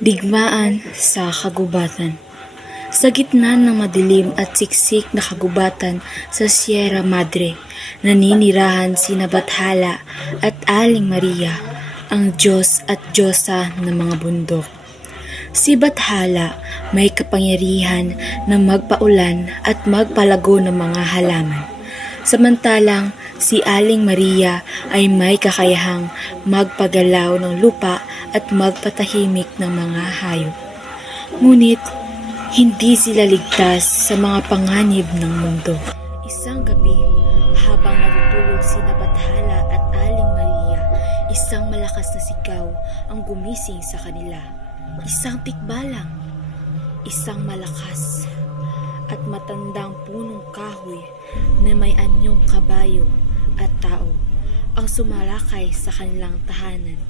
Digmaan sa kagubatan. Sa gitna ng madilim at siksik na kagubatan sa Sierra Madre, naninirahan sina Bathala at Aling Maria, ang Diyos at Diyosa ng mga bundok. Si Bathala may kapangyarihan na magpaulan at magpalago ng mga halaman. Samantalang si Aling Maria ay may kakayahang magpagalaw ng lupa at magpatahimik ng mga hayop. Ngunit hindi sila ligtas sa mga panganib ng mundo. Isang gabi, habang natutulog sina Bathala at Aling Maria, isang malakas na sigaw ang gumising sa kanila. Isang tikbalang, isang malakas at matandang punong kahoy na may anyong kabayo at tao ang sumalakay sa kanilang tahanan.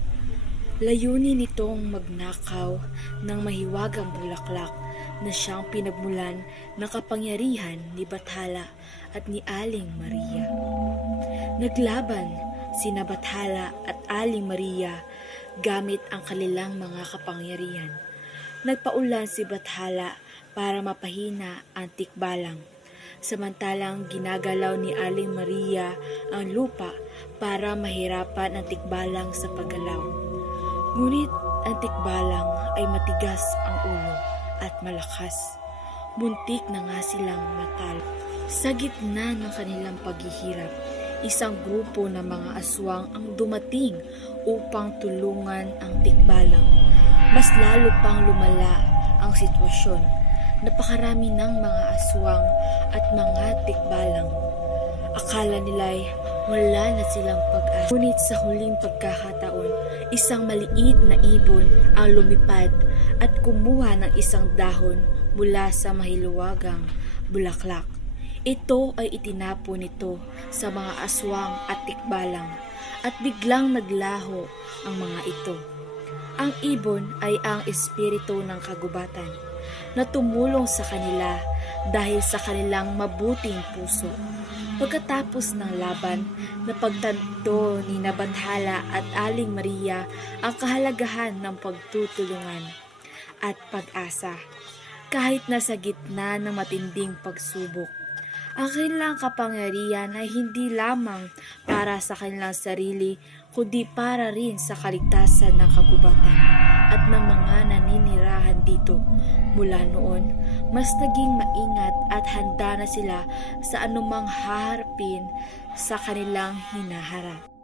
Layunin nitong magnakaw ng mahiwagang bulaklak na siyang pinagmulan ng kapangyarihan ni Bathala at ni Aling Maria. Naglaban sina Bathala at Aling Maria gamit ang kanilang mga kapangyarihan. Nagpaulan si Bathala para mapahina ang tikbalang, samantalang ginagalaw ni Aling Maria ang lupa para mahirapan ang tikbalang sa paggalaw. Ngunit ang tikbalang ay matigas ang ulo at malakas. Muntik na nga silang matalo. Sa gitna ng kanilang paghihirap, isang grupo ng mga aswang ang dumating upang tulungan ang tikbalang. Mas lalo pang lumala ang sitwasyon. Napakarami ng mga aswang at mga tikbalang. Akala nila'y wala na silang pag-asa. Ngunit sa huling pagkakataon, isang maliit na ibon ang lumipad at kumuha ng isang dahon mula sa mahiluwagang bulaklak. Ito ay itinapon nito sa mga aswang at tikbalang at biglang naglaho ang mga ito. Ang ibon ay ang espiritu ng kagubatan na tumulong sa kanila dahil sa kanilang mabuting puso. Pagkatapos ng laban, napagtanto ni Bathala at Aling Maria ang kahalagahan ng pagtutulungan at pag-asa. Kahit nasa gitna ng matinding pagsubok, ang kanilang kapangyarihan ay hindi lamang para sa kanilang sarili, kundi para rin sa kaligtasan ng kagubatan at ng mga naninirahan dito. Mula noon, mas naging maingat at handa na sila sa anumang haharapin sa kanilang hinaharap.